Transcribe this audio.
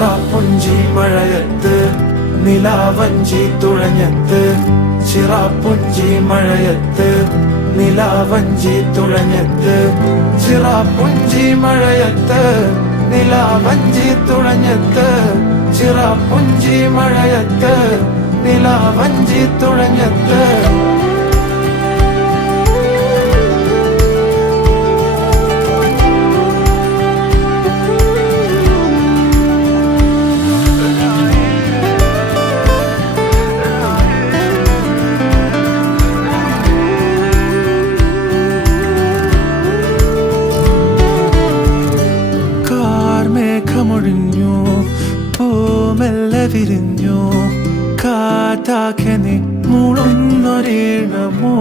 ചിറാപ്പുഞ്ചി മഴയത്ത് നിലാവഞ്ചി തുഴഞ്ഞത്ത് ചിറാപ്പുഞ്ചി മഴയത്ത് നിലാവഞ്ചി തുഴഞ്ഞത്ത് ചിറാപ്പുഞ്ചി മഴയത്ത് നിലാവഞ്ചി തുഴഞ്ഞത്ത് ചിറാപ്പുഞ്ചി മഴയത്ത് നിലാവഞ്ചി തുഴഞ്ഞത്ത് മേഘമൊഴിഞ്ഞു പൂമെല്ലെ വിരിഞ്ഞു കാറ്റാകെ നീ മൂളുന്നൊരീണമോ